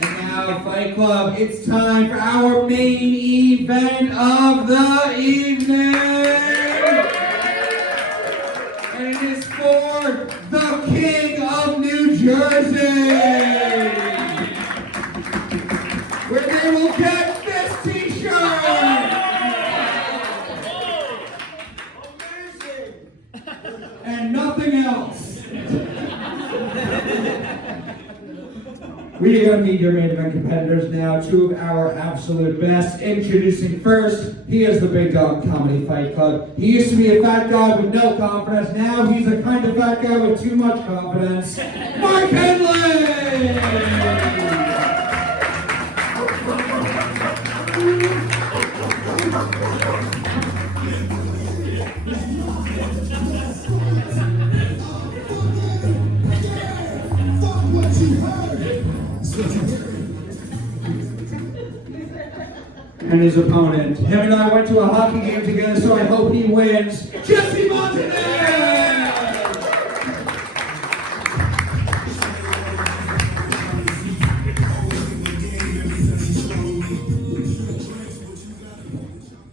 And now, Fight Club, it's time for our main event of the evening. And it is for the King of New Jersey, where they will get this t-shirt. And nothing else. We are going to meet your main event competitors now, two of our absolute best. Introducing first, he is the Big Dog Comedy Fight Club. He used to be a fat guy with no confidence. Now he's a kind of fat guy with too much confidence. Mark Henely! And his opponent. Him and I went to a hockey game together, so I hope he wins. Jesse Montanez!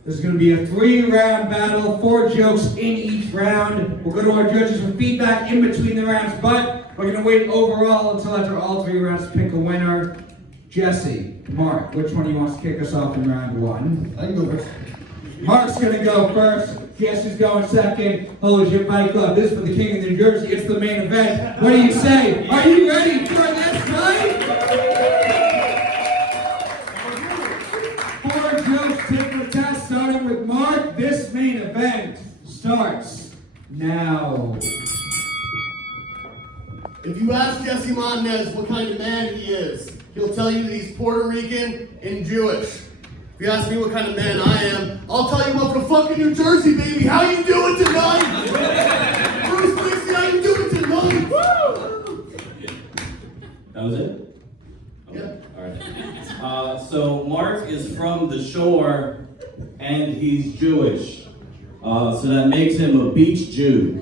This is going to be a 3-round battle, 4 jokes in each round. We'll go to our judges for feedback in between the rounds, but we're going to wait overall until after all 3 rounds to pick a winner. Jesse, Mark, which one of you wants to kick us off in round 1? I can go first. Mark's going to go first. Jesse's going second. Holy shit, Fight Club. This is for the King of New Jersey. It's the main event. What do you say? Are you ready for this fight? 4 jokes, take the test, starting with Mark. This main event starts now. If you ask Jesse Montanez what kind of man he is, he'll tell you that he's Puerto Rican and Jewish. If you ask me what kind of man I am, I'll tell you I'm from fucking New Jersey, baby. How you doing tonight? Bruce Dixie, how you doing tonight? Woo! That was it? Okay. Yeah. All right. So Mark is from the shore, and he's Jewish. So that makes him a beach Jew.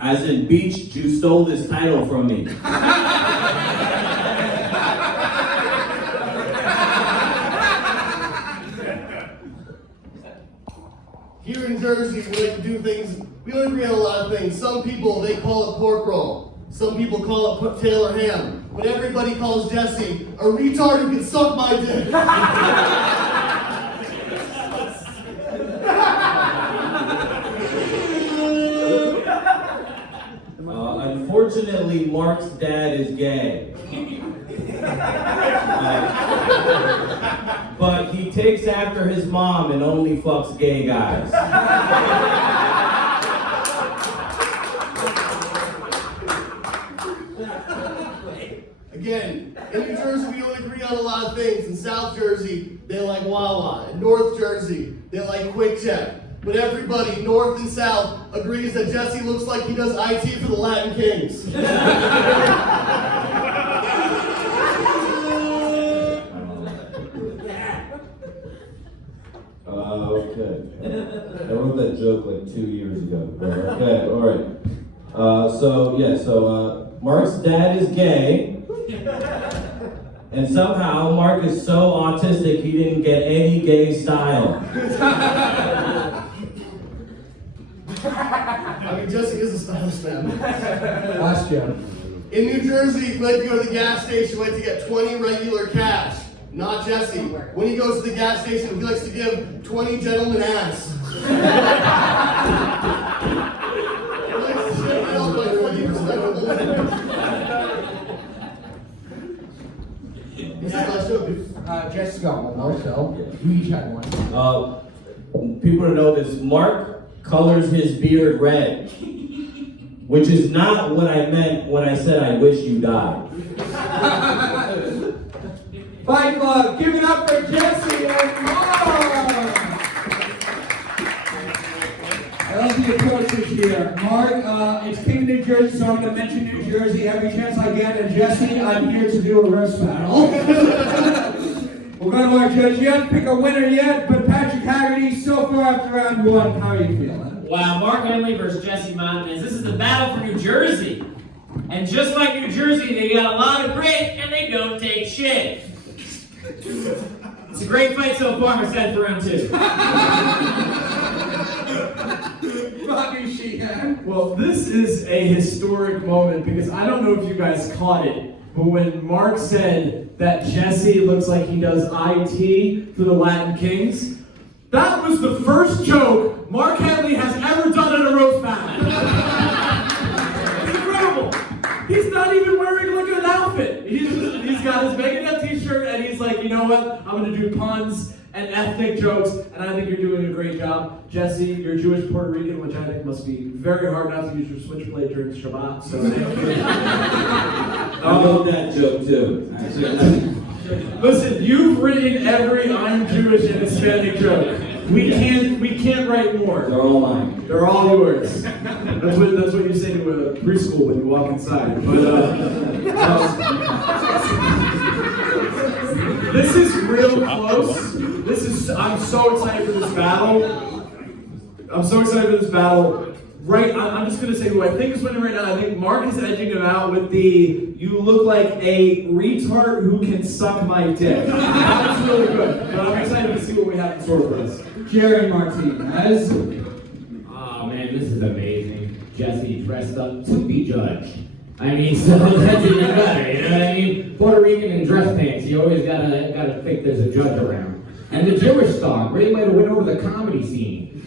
As in, beach Jew stole this title from me. Here in Jersey, we like to do things, we don't agree on a lot of things. Some people, they call it pork roll. Some people call it Taylor ham. But everybody calls Jesse a retard who can suck my dick. Unfortunately, Mark's dad is gay. But he takes after his mom and only fucks gay guys. Again, in New Jersey, we don't agree on a lot of things. In South Jersey, they like Wawa. In North Jersey, they like Quick Check. But everybody, North and South, agrees that Jesse looks like he does IT for the Latin Kings. Okay. I wrote that joke like 2 years ago. Okay, alright. Mark's dad is gay. And somehow Mark is so autistic he didn't get any gay style. I mean, Jesse is a stylish man. Last joke. In New Jersey, if you like to go to the gas station, you like to get 20 regular cash. Not Jesse. When he goes to the gas station, he likes to give 20 gentlemen ass. He likes to shake it up by 20% of the women. This is the last joke, dude. Jesse's got one more, so you each had one. People to know this, Mark colors his beard red, which is not what I meant when I said I wish you died. Fight Club, give it up for Jesse and Mark! I love the approaches here. Mark, it's King of New Jersey, so I'm going to mention New Jersey every chance I get. And Jesse, I'm here to do a roast battle. We'll go to our judge yet, pick a winner yet, but Patrick Haggerty, so far after round 1, how are you feeling? Wow, Mark Henely versus Jesse Montanez. This is the battle for New Jersey. And just like New Jersey, they got a lot of grit and they don't take shit. It's a great fight so far. I'm excited for round 2. Robbie Sheehan. Well, this is a historic moment because I don't know if you guys caught it, but when Mark said that Jesse looks like he does IT for the Latin Kings, that was the first joke Mark Henely has ever done at a roast battle. It's incredible. He's not even wearing like an outfit. He's got his Megadeth t-shirt and he's like, you know what? I'm gonna do puns and ethnic jokes, and I think you're doing a great job. Jesse, you're Jewish Puerto Rican, which I think must be very hard not to use your switchblade during Shabbat, so thank you. I love that joke too. Listen, you've written every I'm Jewish and Hispanic joke. We can't write more. They're all mine. They're all yours. That's what you say to a preschool when you walk inside. But this is real close. I'm so excited for this battle. Right, I'm just gonna say who I think is winning right now. I think Mark is edging him out with the "you look like a retard who can suck my dick." That was really good. But I'm excited to see what we have in store for us. Jerry Martinez. Oh man, this is amazing. Jesse dressed up to be judged. I mean, so that's even better, you know what I mean? Puerto Rican in dress pants, you always gotta think there's a judge around. And the Jewish star, great way to win over the comedy scene.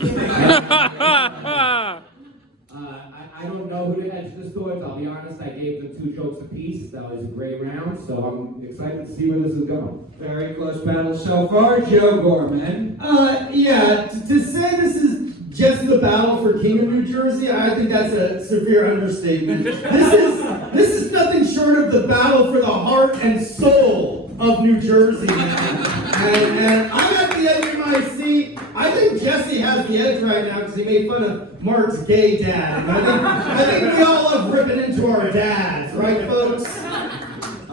I don't know who to edge this towards. I'll be honest, I gave them 2 jokes apiece. That was a great round, so I'm excited to see where this is going. Very close battle so far. Joe Gorman. To say this is just the battle for King of New Jersey, I think that's a severe understatement. This is nothing short of the battle for the heart and soul of New Jersey, man. And I'm at the edge of my seat. I think Jesse has the edge right now because he made fun of Mark's gay dad. And I think we all love ripping into our dads, right, folks? I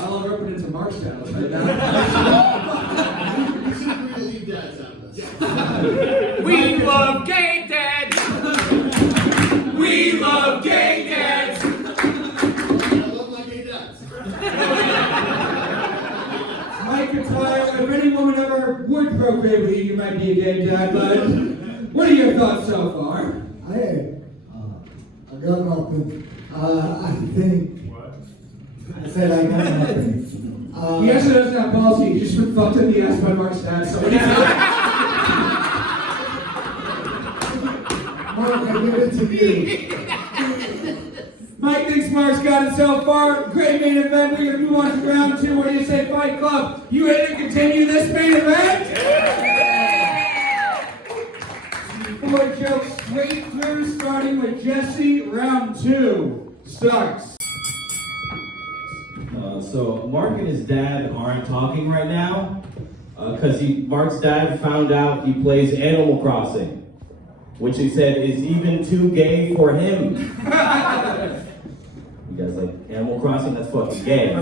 love ripping into Mark's dad right now. You should really leave dads out of this. We love gay dads! We love gay dads! I love my gay dads. Mike Cotayo, if any woman ever would procreate with you, you might be a gay dad, bud. What are your thoughts so far? I got nothing. I think. I said I got nothing. He actually doesn't have policy. He's just been fucked in the ass by Mark's dad. So what do you think? Mark, I give it to you. Mike thinks Mark's got it so far. Great main event. We're going to move on to round 2. What do you say, Fight Club? You ready to continue this main event? 4 jokes straight through, starting with Jesse. Round 2 starts. So Mark and his dad aren't talking right now because Mark's dad found out he plays Animal Crossing, which he said is even too gay for him. You guys like Animal Crossing? That's fucking gay.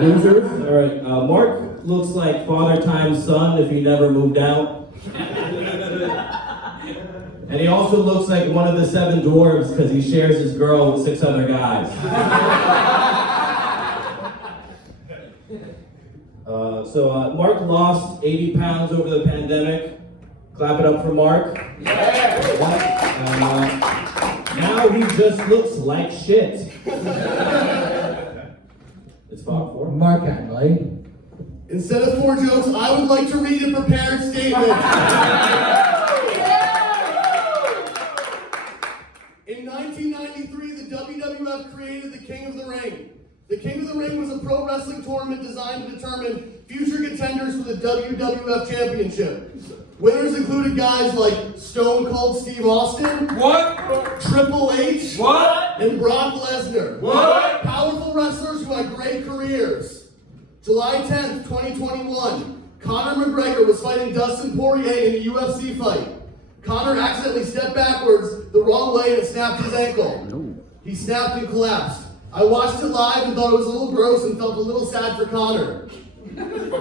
Losers. All right. Mark looks like Father Time's son if he never moved out. And he also looks like one of the 7 dwarves because he shares his girl with 6 other guys. Mark lost 80 pounds over the pandemic. Clap it up for Mark. Now he just looks like shit. It's 5-4. Mark Henely. Instead of 4 jokes, I would like to read a prepared statement. In 1993, the WWF created the King of the Ring. The King of the Ring was a pro wrestling tournament designed to determine future contenders for the WWF Championship. Winners included guys like Stone Cold Steve Austin, What? Triple H, What? and Brock Lesnar. What? Powerful wrestlers who had great careers. July 10th, 2021, Conor McGregor was fighting Dustin Poirier in a UFC fight. Conor accidentally stepped backwards the wrong way and snapped his ankle. He snapped and collapsed. I watched it live and thought it was a little gross and felt a little sad for Conor.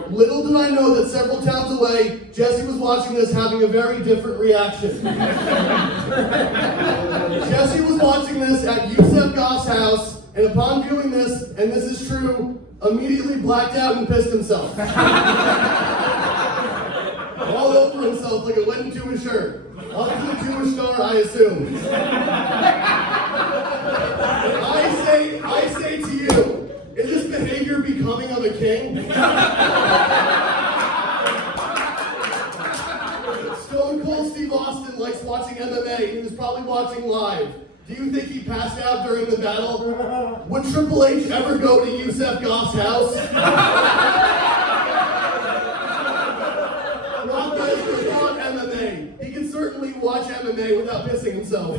Little did I know that several towns away, Jesse was watching this having a very different reaction. Jesse was watching this at Yusef Goff's house, and upon viewing this, and this is true, immediately blacked out and pissed himself. All over himself like it went into his shirt. Up to the Jewish star, I assume. I say to you, is this behavior becoming of a king? Stone Cold Steve Austin likes watching MMA, and he was probably watching live. Do you think he passed out during the battle? Would Triple H ever go to Yusef Goff's house? Rock Lesnar fought MMA. He can certainly watch MMA without pissing himself.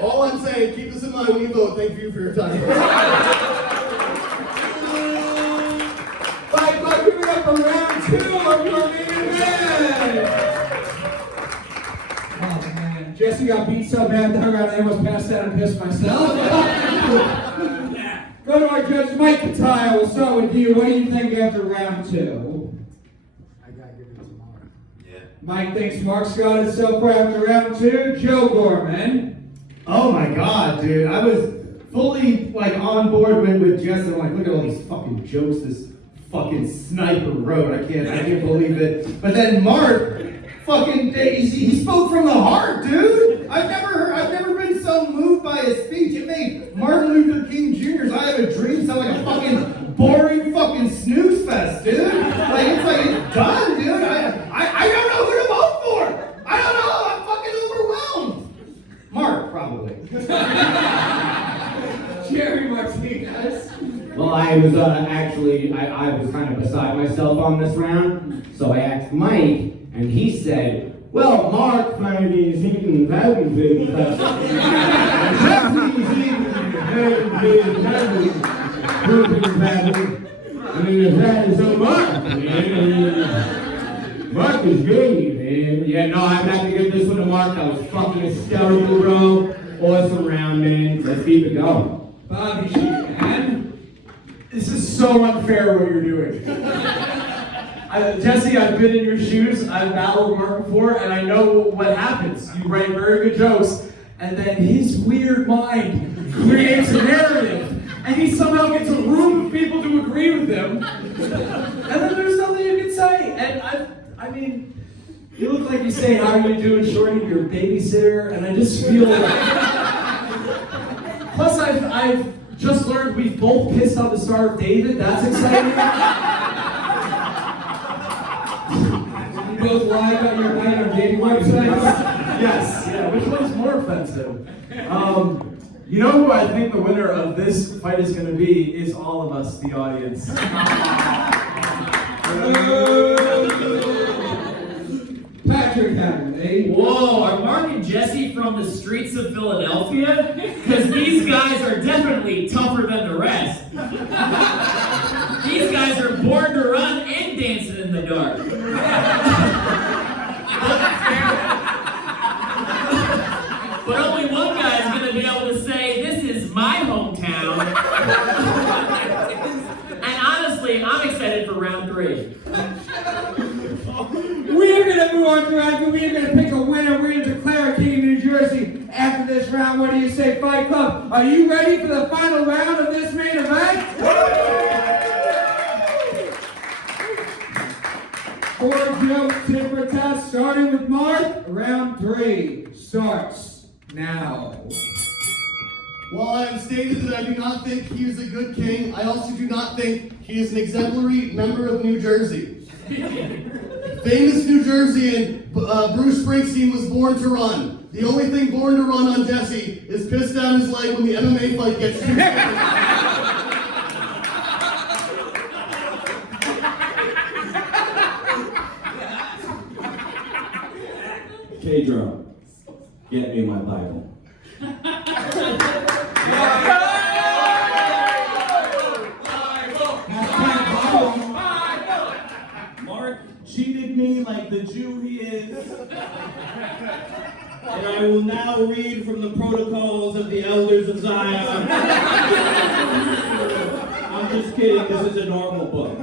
All I'm saying, keep this in mind when you vote. Thank you for your time. Fight Club, give it up for round 2 of your main event. Oh man, Jesse got beat so bad that I almost passed out and pissed myself. Go to our judge, Mike Cotayo. We'll start with you. What do you think after round 2? I gotta give it to Mark. Mike thinks Mark's got it so far after round 2. Joe Gorman. Oh my god, dude. I was fully on board with Jesse. I'm like, look at all these fucking jokes this fucking sniper wrote. I can't believe it. But then Mark fucking he spoke from the heart, dude. I've never been so moved by his speech. It made Martin Luther King Jr.'s "I Have a Dream" sound like a fucking boring fucking snooze fest, dude. It's done, dude. I don't know who to vote for. I don't know. I'm fucking overwhelmed. Mark, probably. Jerry Martinez. Well, I was actually, I was kind of beside myself on this round, so I asked Mike, and he said, well, Mark found his eating patties in Mark is great, man. Yeah, no, I'm not gonna give this one to Mark. That was fucking hysterical, bro. Awesome round, man. Let's keep it going. Bobby Sheehan. This is so unfair what you're doing. Jesse, I've been in your shoes. I've battled Mark before, and I know what happens. You write very good jokes, and then his weird mind creates a narrative, and he somehow gets a room of people to agree with him, and then there's nothing you can say. And I mean, you look like you say, how are you doing, Shorty? You're a babysitter, and I just feel like... Plus, I've just learned we've both pissed on the Star of David. That's exciting. You both lie about your height on dating websites? Yes. Yeah. Which one's more offensive? You know who I think the winner of this fight is going to be is all of us, the audience. Patrick Haggerty. Whoa, are Mark and Jesse from the streets of Philadelphia? Because these guys are definitely tougher than the rest. These guys are born to run and dancing in the dark. But only one guy's going to be able to say, this is my hometown. And honestly, I'm excited for round 3. We are going to move on to round 2. We are going to pick a winner. We're going to declare a king of New Jersey after this round. What do you say, Fight Club? Are you ready for the final round of this main event? 4 jokes, tit for tat, starting with Mark. Round 3 starts now. While I have stated that I do not think he is a good king, I also do not think he is an exemplary member of New Jersey. Famous New Jerseyan Bruce Springsteen was born to run. The only thing born to run on Jesse is piss down his leg when the MMA fight gets too K-Drum, get me my Bible. Mark cheated me like the Jew he is. And I will now read from the protocols of the elders of Zion. I'm just kidding, this is a normal book.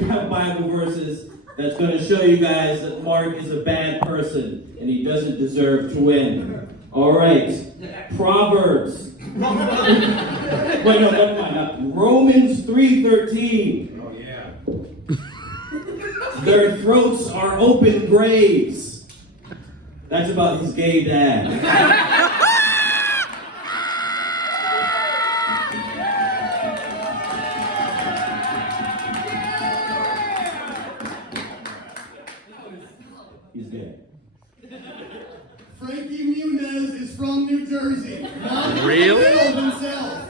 do have Bible verses that's going to show you guys that Mark is a bad person and he doesn't deserve to win. All right, Proverbs. Wait, no, never mind. Romans 3:13. Oh, yeah. Their throats are open graves. That's about his gay dad. He's gay. Frankie Muniz is from New Jersey. Not Really? himself.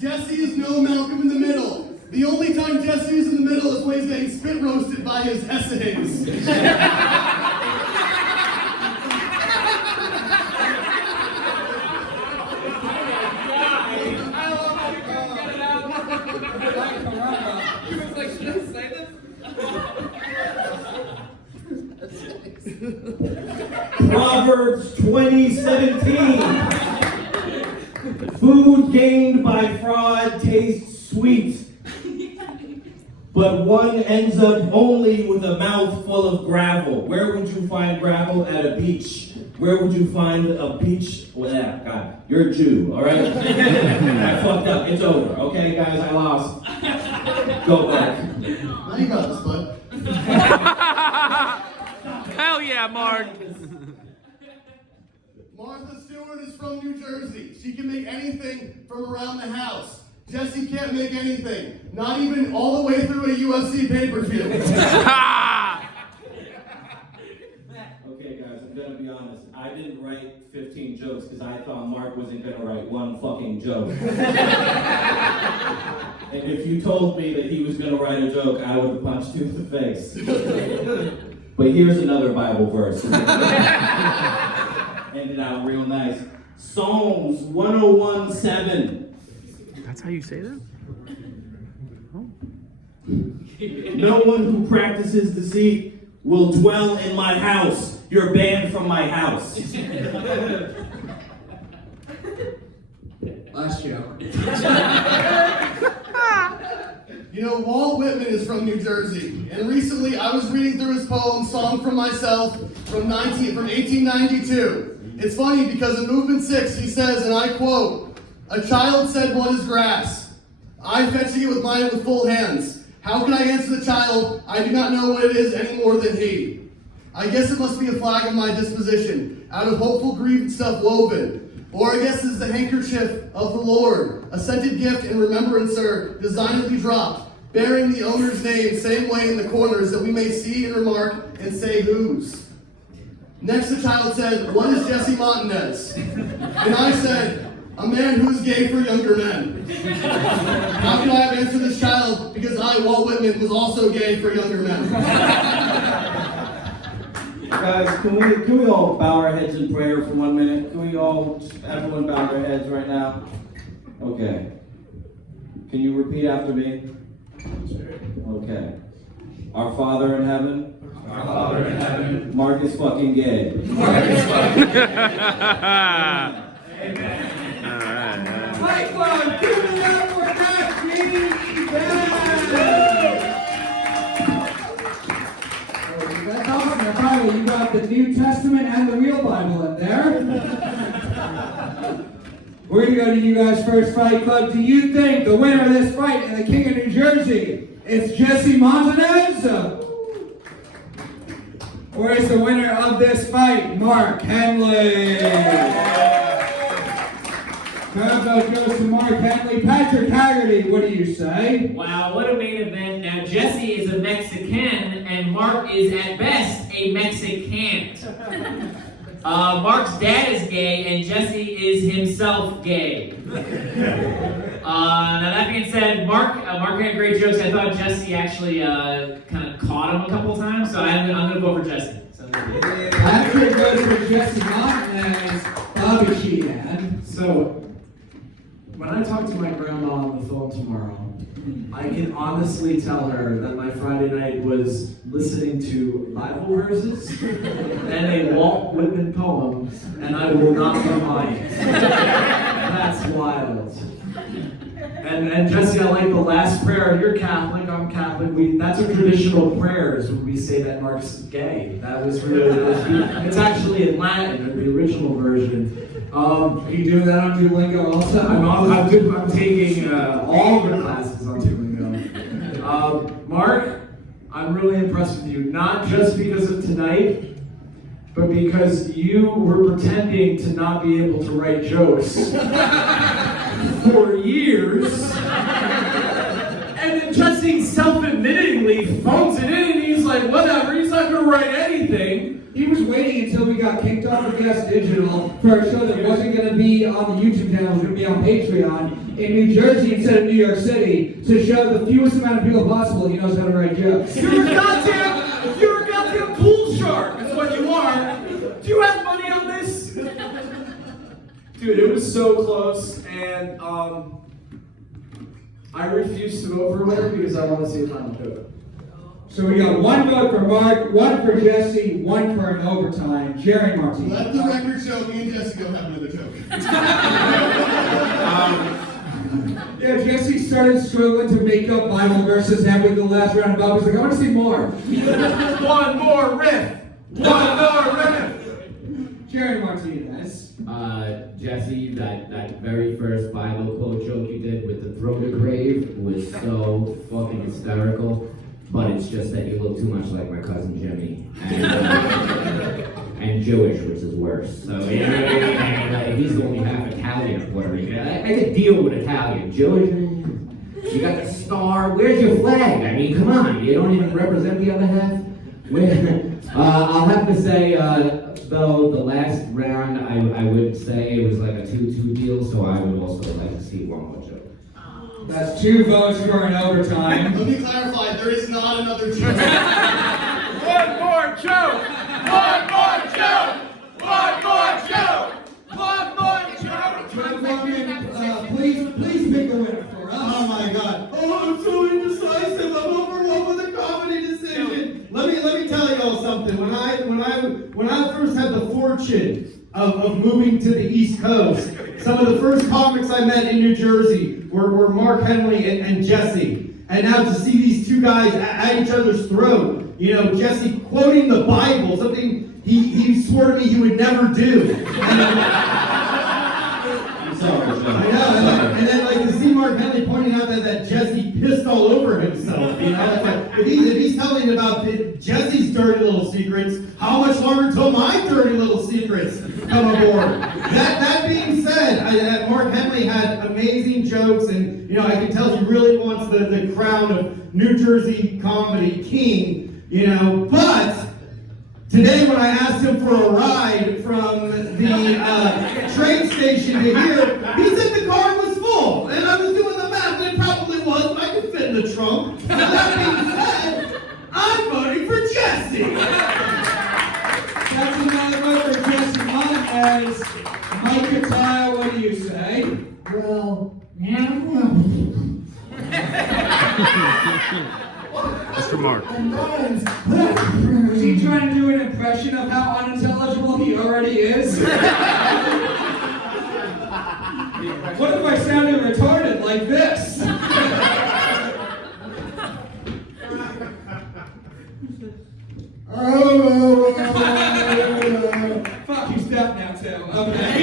Jesse is no Malcolm in the Middle. The only time Jesse is in the middle is when he's getting spit roasted by his essays. Proverbs 20:17. Food gained by fraud tastes sweet, but one ends up only with a mouth full of gravel. Where would you find gravel? At a beach. Where would you find a beach? Well, yeah, God, you're a Jew, all right? I fucked up. It's over. Okay, guys, I lost. Go back. Now you got this, bud. Hell yeah, Mark. Martha Stewart is from New Jersey. She can make anything from around the house. Jesse can't make anything. Not even all the way through a USC pay-per-view. Okay, guys, I'm gonna be honest. I didn't write 15 jokes because I thought Mark wasn't gonna write one fucking joke. And if you told me that he was gonna write a joke, I would have punched you in the face. But here's another Bible verse. Ended out real nice. Psalms 101:7. That's how you say that? No one who practices deceit will dwell in my house. You're banned from my house. Last joke. You know, Walt Whitman is from New Jersey, and recently I was reading through his poem, Song from Myself, from 1892. It's funny because in Movement 6 he says, and I quote, "A child said, 'What is grass?' I fetching it with mine with full hands. How can I answer the child? I do not know what it is any more than he. I guess it must be a flag of my disposition, out of hopeful grieved stuff woven. Or I guess it's the handkerchief of the Lord, a scented gift in remembrancer, designedly dropped, bearing the owner's name, same way in the corners, that we may see and remark and say whose." Next the child said, "What is Jesse Montanez?" And I said, "A man who's gay for younger men." How can I have answered this child? Because I, Walt Whitman, was also gay for younger men. Guys, can we all bow our heads in prayer for 1 minute? Can we all, everyone bow their heads right now? Okay. Can you repeat after me? Okay. Our Father in heaven. Our Father in heaven. Mark is fucking gay. Mark is fucking gay. Amen. All right. Fight Club, give it up for that meeting event! That's awesome. Now, Bible, you got the New Testament and the real Bible in there. We're going to go to you guys first, Fight Club. Do you think the winner of this fight and the King of New Jersey is Jesse Montanez? Or is the winner of this fight Mark Henely? Combo goes to Mark Henely. Patrick Haggerty, what do you say? Wow, what a main event. Now, Jesse is a Mexican, and Mark is at best a Mexican. Mark's dad is gay, and Jesse is himself gay. Now that being said, Mark had great jokes. I thought Jesse actually kind of caught him a couple times, so I'm gonna go for Jesse. Patrick goes for Jesse Montanez. Bobby Sheehan. So, when I talk to my grandma on the phone tomorrow, I can honestly tell her that my Friday night was listening to Bible verses and a Walt Whitman poem, and I will not remind. That's wild. And Jesse, I like the last prayer. You're Catholic, I'm Catholic. That's a traditional prayer, is when we say that Mark's gay. That was really, it's actually in Latin, the original version. Are you doing that on Duolingo also? I'm taking all the classes on Duolingo. Mark, I'm really impressed with you, not just because of tonight, but because you were pretending to not be able to write jokes for years. And then Jesse self-admittingly phones it in and he's like, whatever, he's not gonna write anything. He was waiting until we got kicked off of Gas Digital for a show that wasn't going to be on the YouTube channel, it was going to be on Patreon in New Jersey instead of New York City to show the fewest amount of people possible he knows how to write jokes. You're a goddamn pool shark, that's what you are. Do you have money on this? Dude, it was so close, and I refuse to vote for winner because I want to see a final joke. So we got one vote for Mark, one for Jesse, one for an overtime. Jerry Martinez. Let the record show me and Jesse don't have another joke. Yeah, Jesse started struggling to make up Bible verses halfway the last round. Bob was like, I want to see more. One more riff! One more riff! Jerry Martinez. Jesse, that very first Bible quote joke you did with the throw to grave was so fucking hysterical. But it's just that you look too much like my cousin Jimmy, and Jewish, which is worse. So you know what I mean? And, he's only half Italian in Puerto Rico. I could deal with Italian. Jewish, you got the star. Where's your flag? I mean, come on, you don't even represent the other half. I'll have to say, though, the last round, I would say it was like a 2-2 deal. So I would also like to see one more joke. That's 2 votes for an overtime. Let me clarify, there is not another joke. One more joke! One more joke! One more joke! One more joke! Please pick a winner for us. Oh my God. Oh, I'm so indecisive. I'm overwhelmed with a comedy decision. Let me tell you all something. When I first had the fortune of moving to the East Coast, some of the first comics I met in New Jersey were Mark Henely and Jesse. And now to see these two guys at each other's throat, you know, Jesse quoting the Bible, something he swore to me he would never do. I'm sorry, Joe. I know, and then like to see Mark Henley pointing out that Jesse pissed all over himself, you know? It's like, if he's telling about Jesse's dirty little secrets, how much longer till my dirty little secrets come aboard? That being said, Mark Henley had amazing jokes, and you know, I can tell he really wants the crown of New Jersey comedy king, you know, but today, when I asked him for a ride from the train station to here, he said the car was full. And I was doing the math, and it probably was, but I could fit in the trunk. So that being said, I'm voting for Jesse. That's another vote for Jesse Montanez. Mike Cotayo, what do you say? Well, That's for Mark. Was he trying to do an impression of how unintelligible he already is? What if I sounded retarded like this? Fuck, he's deaf now too. Okay.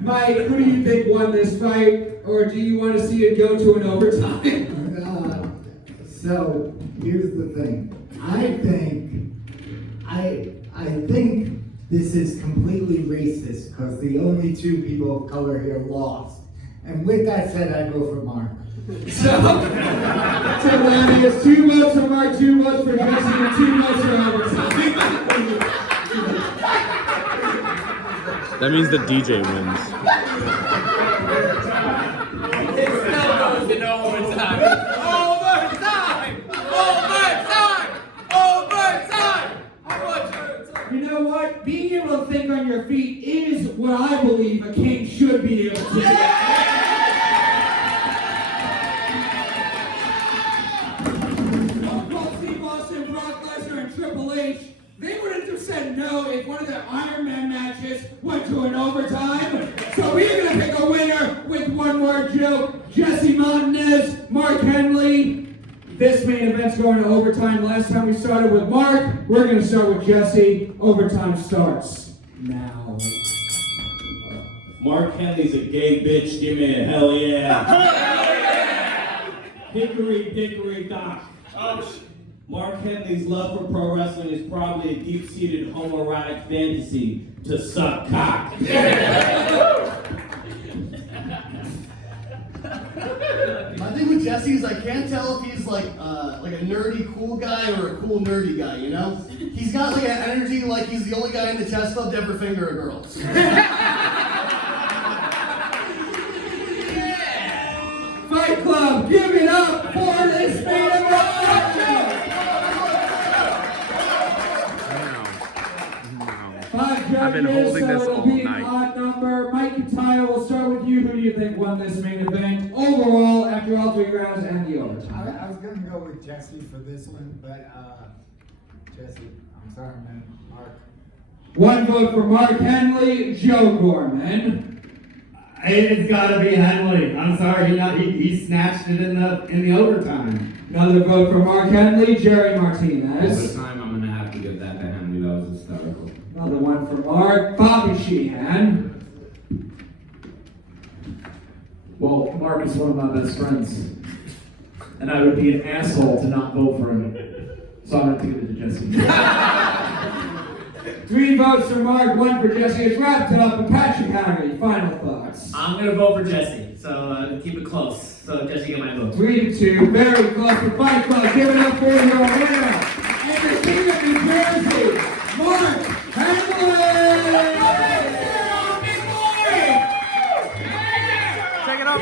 Mike, who do you think won this fight, or do you want to see it go to an overtime? so here's the thing. I think this is completely racist because the only 2 people of color here lost. And with that said, I go for Mark. So Lanny, it's 2 votes for Mark, 2 votes for Jesse, and 2 votes for overtime. That means the DJ wins. It still goes in overtime. Overtime! Overtime! Overtime! You know what? Being able to think on your feet is what I believe a king should be able to do. Steve Austin, Brock Lesnar, and Triple H, they wouldn't have said no if one of their Iron Man matches went to an overtime. So out Jesse Montanez, Mark Henely. This main event's going to overtime. Last time we started with Mark, we're going to start with Jesse. Overtime starts now. Mark Henley's a gay bitch. Give me a hell yeah. Hickory dickory dock. Mark Henley's love for pro wrestling is probably a deep-seated homoerotic fantasy to suck cock. My thing with Jesse is I can't tell if he's like a nerdy cool guy or a cool nerdy guy, you know? He's got like an energy like he's the only guy in the chess club to ever finger a girl. Fight Club, give it up for this main event! Five judges, I've been holding this so it'll all be an night. odd number. Mike Cotayo, we'll start with you. Who do you think won this main event overall after all 3 rounds and the overtime? I was gonna go with Jesse for this one, but Jesse, I'm sorry, man. Mark. One vote for Mark Henley, Joe Gorman. It's gotta be Henley. I'm sorry, he snatched it in the overtime. Another vote for Mark Henley, Jerry Martinez. Time I'm gonna have to give that to Henry. That was hysterical. Another one for Mark, Bobby Sheehan. Well, Mark is one of my best friends. And I would be an asshole to not vote for him. So I'm going to give it to Jesse. 3 votes for Mark, 1 for Jesse. It's wrapped it up. And Patrick Haggerty, final thoughts. I'm gonna vote for Jesse, so keep it close. So Jesse get my vote. 3-2, very close to Fight Club. Give it up for your winner. And the King of New Jersey, Mark Henley! Take it up.